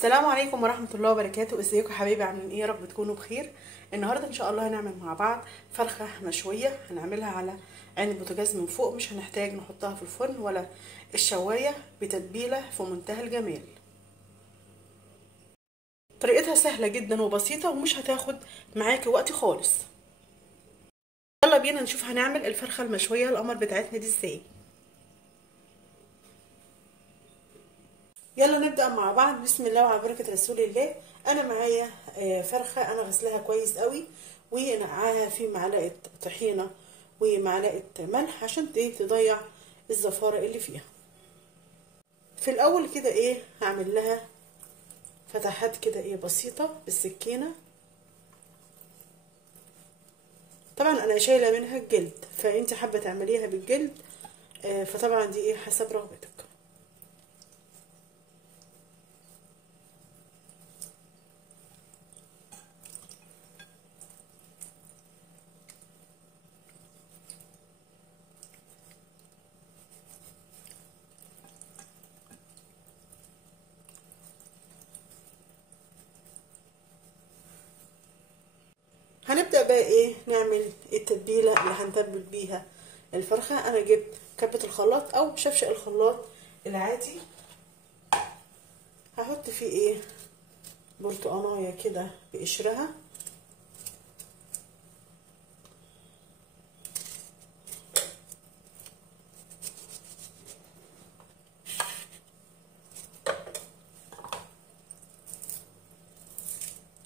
السلام عليكم ورحمة الله وبركاته. ازيكم حبايبي؟ عاملين ايه؟ يا رب تكونوا بخير. النهارده ان شاء الله هنعمل مع بعض فرخة مشوية، هنعملها على عين البوتاجاز من فوق، مش هنحتاج نحطها في الفرن ولا الشواية، بتتبيلة في منتهى الجمال. طريقتها سهلة جدا وبسيطة ومش هتاخد معاكي وقت خالص. يلا بينا نشوف هنعمل الفرخة المشوية القمر بتاعتنا دي ازاي. يلا نبدأ مع بعض. بسم الله وعلى بركة رسول الله. انا معايا فرخة انا غسلها كويس قوي ونقعاها في معلقة طحينة ومعلقة ملح عشان تضيع الزفارة اللي فيها. في الاول كده هعمل لها فتحات كده بسيطة بالسكينة. طبعا انا شايلة منها الجلد، فانت حابة تعمليها بالجلد فطبعا دي حسب رغبتك. هنبدأ بقى نعمل التتبيلة اللي هنتبل بيها الفرخة. انا جبت كبة الخلاط او شفشق الخلاط العادي. هحط فيه برتقانية كده بقشرها،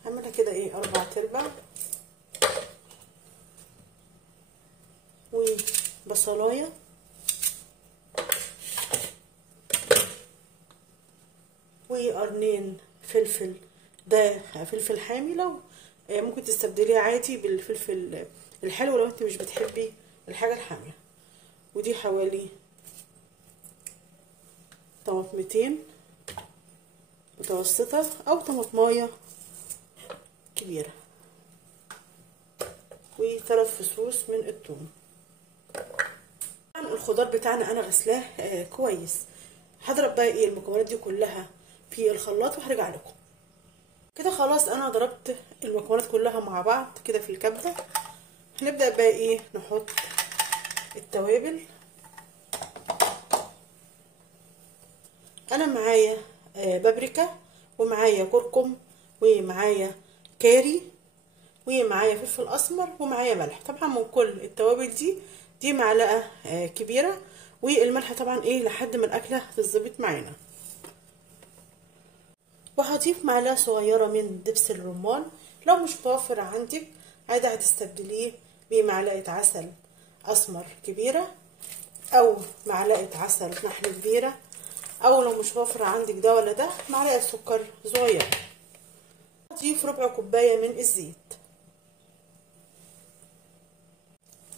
هعملها كده 4/4، وبصلايه وقرنين فلفل. ده فلفل حامي، لو ممكن تستبدليه عادي بالفلفل الحلو لو انت مش بتحبي الحاجه الحاميه. ودي حوالي طماطمتين متوسطه او طماطمايه كبيره، و3 فصوص من الثوم. طبعا الخضار بتاعنا انا غسلاه كويس. هضرب بقى المكونات دي كلها في الخلاط وهرجع لكم. كده خلاص انا ضربت المكونات كلها مع بعض كده في الكبه. هنبدا بقى نحط التوابل. انا معايا بابريكا، ومعايا كركم، ومعايا كاري، ومعايا فلفل اسمر، ومعايا ملح. طبعا من كل التوابل دي معلقه كبيره، والملح طبعا لحد ما الاكله تتظبط معانا. وهضيف معلقه صغيره من دبس الرمان. لو مش متوفر عندك عادي هتستبدليه بمعلقه عسل اسمر كبيره، او معلقه عسل نحل كبيره، او لو مش متوفر عندك ده ولا ده معلقه سكر صغيره. هضيف ربع كوبايه من الزيت.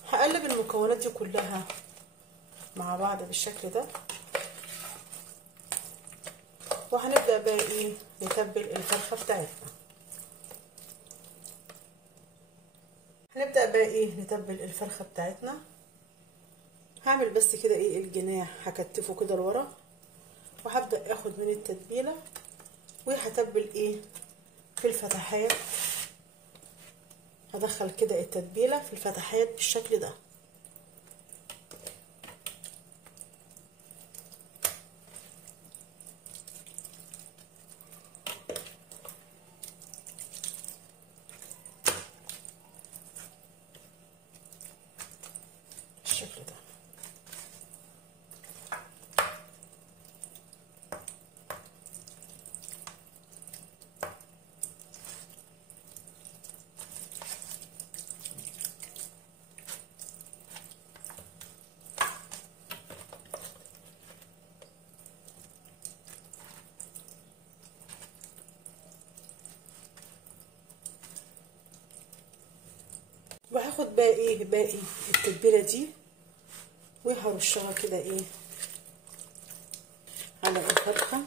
هقلب المكونات دي كلها مع بعض بالشكل ده، وهنبدأ بقى نتبل الفرخة بتاعتنا. هنبدأ بقى نتبل الفرخة بتاعتنا. هعمل بس كده الجناح هكتفه كده لورا، وهبدأ اخد من التتبيلة وهتبل في الفتحات. هدخل كده التتبيلة في الفتحات بالشكل ده. بالشكل ده. وهاخد بقى باقي التتبيله دي وهرشها كده على الفرخه.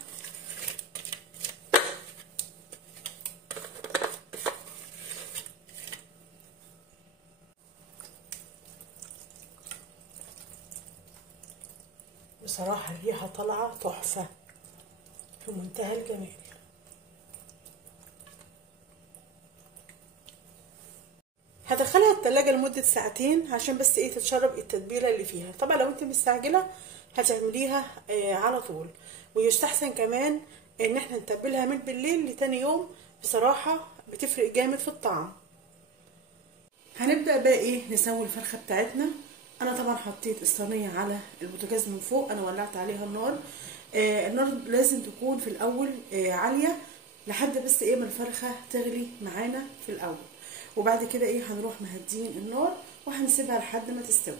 بصراحه الريحه طالعه تحفه في منتهى الجمال. هدخلها التلاجة لمدة ساعتين عشان بس ايه تتشرب التتبيلة اللي فيها. طبعا لو انت مستعجلة هتعمليها على طول. ويستحسن كمان ان احنا نتبلها من بالليل لتاني يوم، بصراحة بتفرق جامد في الطعم. هنبدأ بقى ايه نسوي الفرخة بتاعتنا. انا طبعا حطيت الصينية على البوتاجاز من فوق، انا ولعت عليها النار. النار لازم تكون في الاول عالية لحد بس ايه ما الفرخة تغلي معانا في الاول، وبعد كده ايه هنروح مهدين النار وهنسيبها لحد ما تستوي.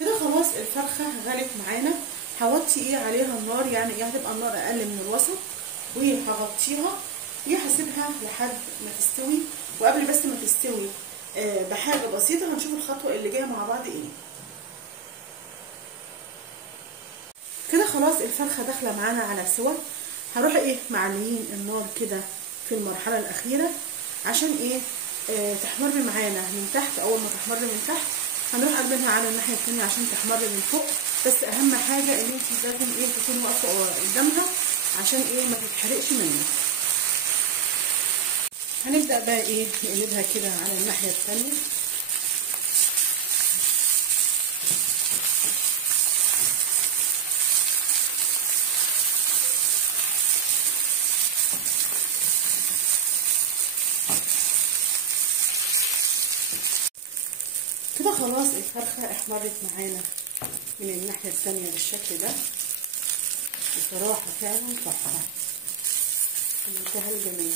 كده خلاص الفرخة غلت معانا. هوطي ايه عليها النار، يعني ايه هتبقى النار اقل من الوسط، وهغطيها وهسيبها لحد ما تستوي. وقبل بس ما تستوي بحاجة بسيطة هنشوف الخطوة اللي جاية مع بعض ايه. كده خلاص الفرخة داخلة معانا على سوا. هروح ايه معليين النار كده في المرحلة الأخيرة عشان ايه تحمر معانا من تحت. أول ما تحمر من تحت هنروح قلبها على الناحية التانية عشان تحمر من فوق. بس أهم حاجة إن انتي لازم ايه تكوني واقفة قدامها عشان ايه ما تتحرقش منك. هنبدأ بقى ايه نقلبها كده على الناحية التانية. كده خلاص الفرخة احمرت معانا من الناحية التانية بالشكل ده. بصراحة فعلا تحفة في منتهى الجمال.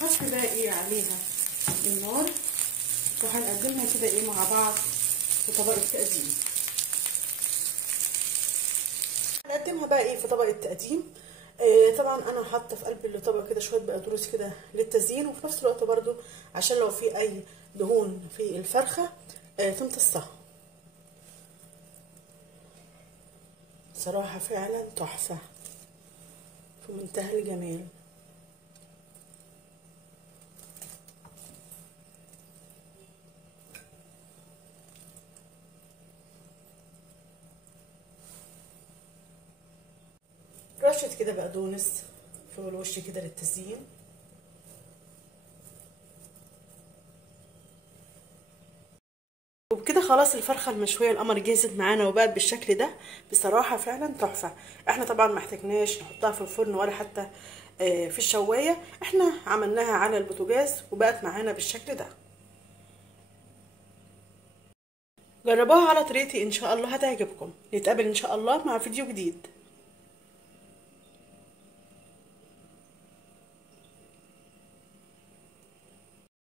هطفي بقى ايه عليها النار وهنقدمها كده ايه مع بعض في طبق التقديم. هنقدمها بقى ايه في طبق التقديم. طبعا انا حاطه في قلب الطبق كده شويه بقدونس كده للتزيين، وفي نفس الوقت برضو عشان لو في اي دهون في الفرخه تمتصها. صراحه فعلا تحفه في منتهى الجمال. رشة كده بقدونس فوق الوش كده للتزيين. وبكده خلاص الفرخة المشوية القمر جهزت معانا وبقت بالشكل ده. بصراحة فعلا تحفة. احنا طبعا محتاجناش نحطها في الفرن ولا حتى في الشواية، احنا عملناها على البوتاجاز وبقت معانا بالشكل ده. جربوها على طريقتي ان شاء الله هتعجبكم. نتقابل ان شاء الله مع فيديو جديد.